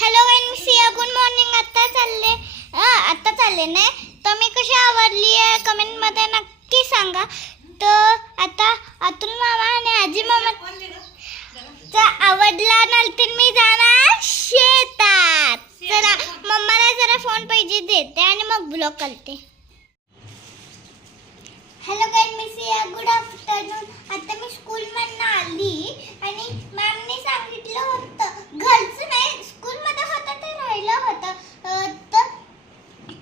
Hello मी Siya good morning आत्ता चालले. आत्ता चालले नाही तर मी कशी आवडली आहे? कमेंटमध्ये नक्की सांगा. तर आता अतुल मामा आणि आजी मामा तर आवडला तर मी जाणार शेतात. चला मम्माला जरा फोन पाहिजे देते आणि मग ब्लॉक करते. हॅलो गाईड मी सिया गुड आफ्टरनून आता मी स्कूलमधनं आली आणि मॅमने सांगितलं होतं. घरचं नाही स्कूलमध्ये होतं ते राहिलं होतं. तर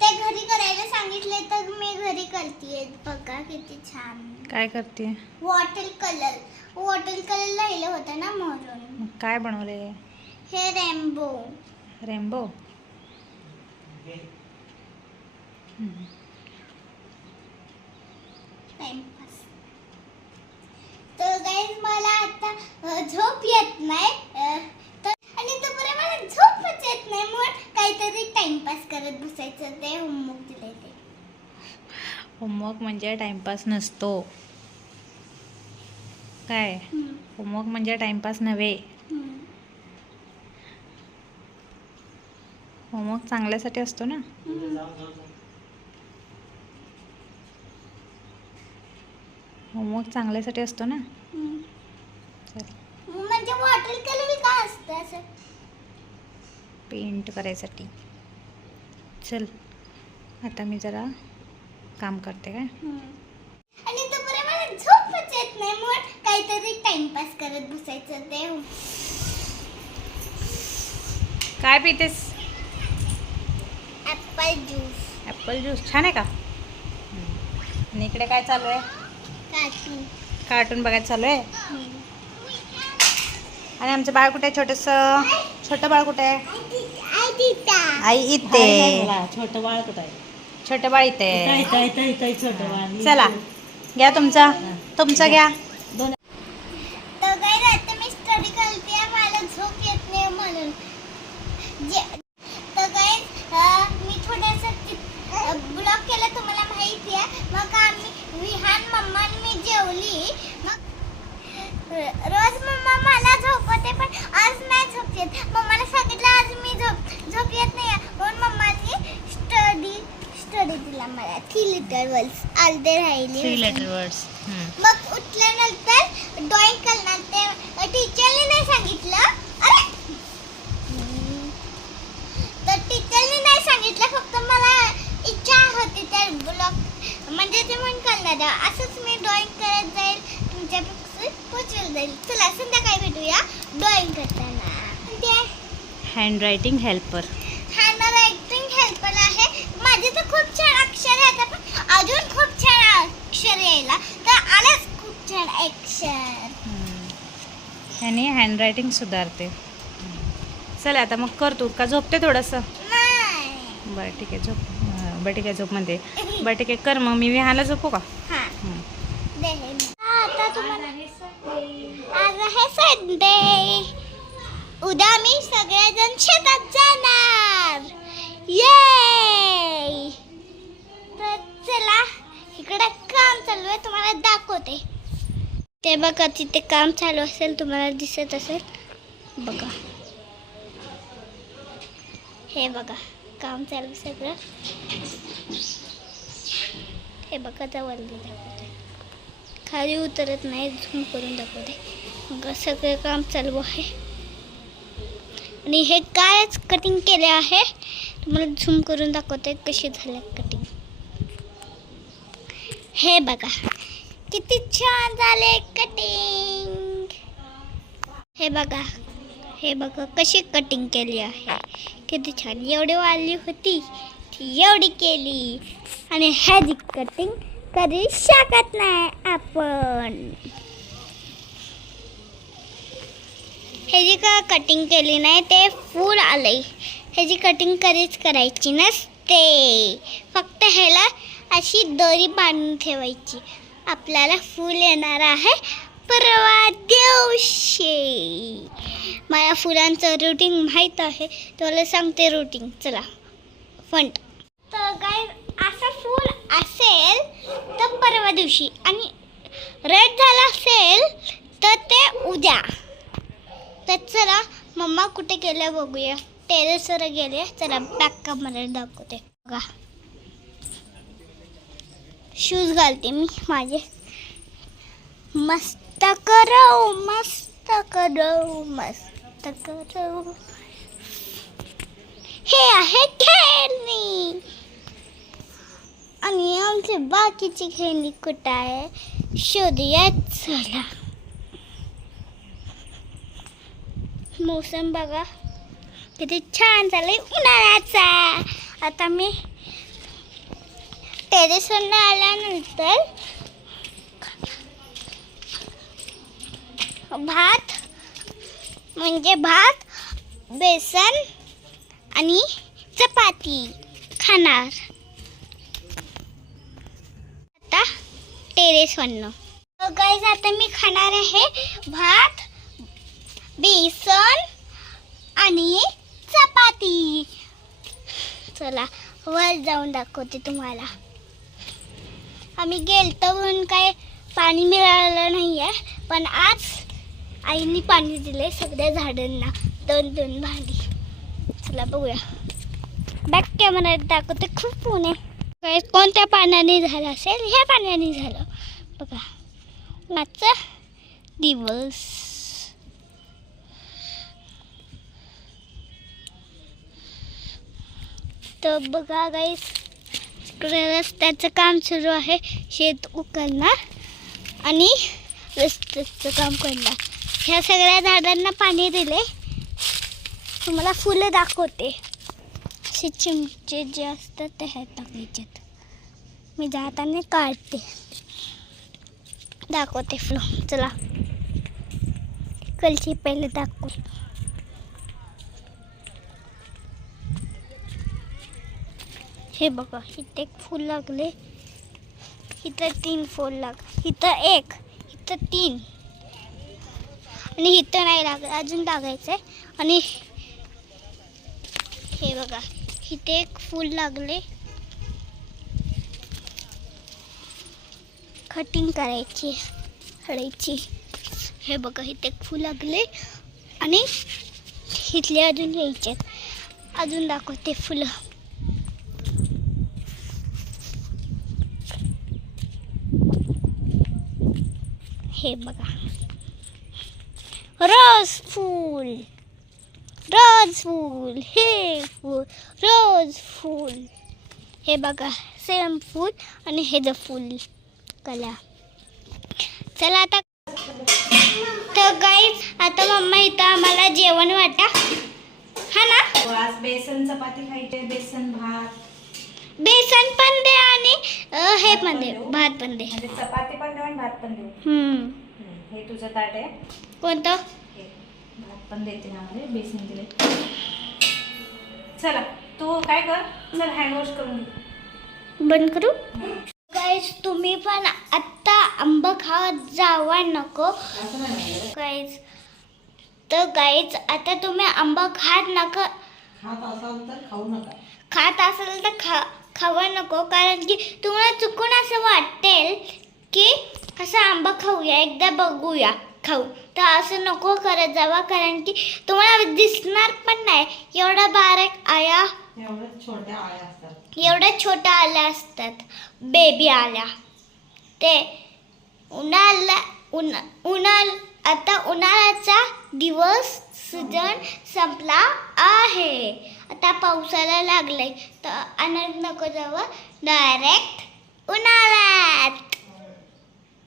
ते घरी करायला सांगितले तर मी घरी करते बघा किती छान. काय करते वॉटर कलर वॉटर कलर राहिलं होतं ना म्हणून. काय बनवले हे रेम्बो रेम्बो टाइमपास तर गाईज मला आता झोप येत नाही आणि मला झोपच येत नाही. काहीतरी टाइमपास करत बसायचं. ते होमवर्क दिले ते. होमवर्क म्हणजे टाइमपास नसतो. काय? होमवर्क म्हणजे टाइमपास नव्हे. होमवर्क चांगल्यासाठी असतो ना? होमवर्क चांगल्यासाठी असतो ना? म्हणजे वॉटर कलर का असतं असं? पेंट करायसाठी. चल. आता मी जरा काम करते काय. आणि दुपारी मला झोपच येत नाही. मग काहीतरी टाइमपास करत बसायचं ते. काय पितेस? ॲपल ज्यूस ॲपल ज्यूस छान आहे का? आणि इकडे काय चालू आहे? कार्टून बघायचं चालू आहे. आणि आमचं बाळ कुठे छोटंसं? छोटं बाळ कुठे आहे? आई इथे. छोटं बाळ कुठं छोटं बाळ इथे. चला घ्या तुमचा. तुमचा घ्या दोन तर काय आता मी स्टडी करते मला झोप येत नाही म्हणून जे तर काय मी थोडंसं ब्लॉक केलं तुम्हाला माहिती आहे मग आम्ही विहान मम्मा आणि मी जेवली मग र- रोज मम्मा मला झोपवते पण आज नाही झोप येत मम्माला सांगितलं आज मी झोप झोप येत नाही आहे. म्हणून मम्मानी स्टडी स्टडी दिला मला थ्री लिटर वर्स अर्धे राहिले थ्री. लेटर वर्ड्स मग उठल्यानंतर ड्रॉइंग करणार ते टीचरने नाही सांगितलं? अरे! हम्म. तर टीचरने नाही सांगितलं फक्त मला इच्छा होती त्या ब्लॉग म्हणजे ते म्हणून करणार आहे. असंच मी ड्रॉइंग करत जाईल तुमच्यापासून पोचवलं जाईल. चला संध्याकाळी भेटूया ड्रॉइंग करताना. ते handwriting helper handwriting helper आहे. माझे तर खूप छान पण अजून खूप छान अक्षर यायला. तर आलंच खूप छान अक्षर ह्याने हँड रायटिंग सुधारते. चल आता मग कर तू. का झोपते थोडंसं? नाही. बरं ठीक आहे झोप. अं, बरं ठीक आहे झोप म्हणते. बरं ठीक आहे कर मग. मी विहानला झोपू का? हा. हं. दे हे मी. आता तुम्हाला आज आहे संडे उद्या मी सगळेजण शेतात जाणार. ये इकडे काम चालू आहे तुम्हाला दाखवते. ते बघा तिथे काम चालू असेल तुम्हाला दिसत असेल. बघा. हे बघा काम चालू सगळं. हे बघा जवळली दाखवते. खाली उतरत नाही झूम करून दाखवते. मग सगळं काम चालू आहे. आणि हे कायच कटिंग केले आहे? तुम्हाला झूम करून दाखवते कशी झाले कटिंग हे बघा. किती छान झाले कटिंग हे बघा. हे बघा कशी कटिंग केली आहे. किती छान. एवढी वाढली होती. ती एवढी केली. आणि ह्याची कटिंग करू शकत नाही आपण. ह्याची का कटिंग केली नाही ते फूल आलंय. ह्याची कटिंग कधीच करायची नसते. फक्त ह्याला अशी दोरी बांधून ठेवायची. आपल्याला फूल येणार आहे. परवा दिवशी. मला फुलांचं रुटीन माहीत आहे. तुला सांगते रुटीन चला. फंट तर काय असं फूल असेल तर परवा दिवशी. आणि रेड झाला असेल तर ते उद्या. तर चला मम्मा कुठे गेल्या बघूया. टेरेसवर गेले. चला बॅक कॅमेरा दाखवते. बघा. शूज घालते मी माझे. मस्त करव मस्त करव मस्त करव हे आहे खेळणी. आणि आमची बाकीची खेळणी कुठं आहे? शोधूया चला. मोसम बघा. किती छान झालंय उन्हाळ्याचा. आता मी टेरेसवरनं आल्यानंतर भात म्हणजे भात बेसन आणि चपाती खाणार. आता टेरेसवरनं. हो गाईज आता मी खाणार आहे भात बेसन आणि चपाती. चला वर जाऊन दाखवते तुम्हाला. आम्ही गेलतो म्हणून काय पाणी मिळालं नाही आहे पण आज आईने पाणी दिले सगळ्या झाडांना. दोन दोन भांडी. चला बघूया. बॅक कॅमेऱ्यात दाखवते. खूप ऊन आहे. कोणत्या पाण्याने झालं असेल? ह्या पाण्याने झालं. बघा. उन्हाचा दिवस. तर बघा गाईस रस्त्याचं काम सुरू आहे. शेत उकलणार आणि रस्त्याचं काम करणार. ह्या सगळ्या झाडांना पाणी दिले. तुम्हाला फुलं दाखवते. असे चिमचे जे असतात ते ह्यात टाकायच्यात मी जाताना काढते. दाखवते फुलं. चला. कलची पहिले दाखवते. हे बघा इथे एक फूल लागले. इथं तीन फूल लाग इथं एक इथं तीन. आणि इथं नाही लाग अजून लागायचं आहे आणि हे बघा इथे एक फूल लागले. कटिंग करायची हळायची. हे बघा इथे एक फूल लागले. आणि इथले अजून यायचे अजून दाखवते फुलं. हे बघा. रोज फूल. रोज फूल. हे फूल. रोज फूल. हे बघा सेम फूल आणि हे द फूल कला चला आता. तर गाईज आता मम्मा इथं आम्हाला जेवण वाटा. हा ना? आज बेसन चपाती खायचे बेसन भात. बेसन पण दे आणि अं, हे पण दे भात पण दे म्हणजे चपाती पण देऊ आणि भात पण देऊ. हम्म. हम्म, हे तुझं ताट आहे. कोणतं? हे भात पण देते ह्यामध्ये बेसन दिले चला तू काय कर? चल हँड वॉश करून घे. बंद करू? गाईज तुम्ही पण आत्ता आंबा खात जावा नको. गाईज तर गाईज आता तुम्ही आंबा खात नका. खात असाल तर खाऊ नका. खात असेल तर खा. खावा नको कारण की तुम्हाला चुकून असं वाटेल की कसा आंबा खाऊया एकदा बघूया खाऊ. तर असं नको करत जावा कारण की तुम्हाला दिसणार पण नाही. एवढा बारीक आया. एवढ्या छोट्या आल्या असतात. बेबी आल्या. ते उन्हाळा उन्हा उन्हाळ आता उन्हाळ्याचा दिवस सीजन संपला आहे. आता पावसाला लागलाय. तर आनंद नको जावं डायरेक्ट उन्हाळ्यात.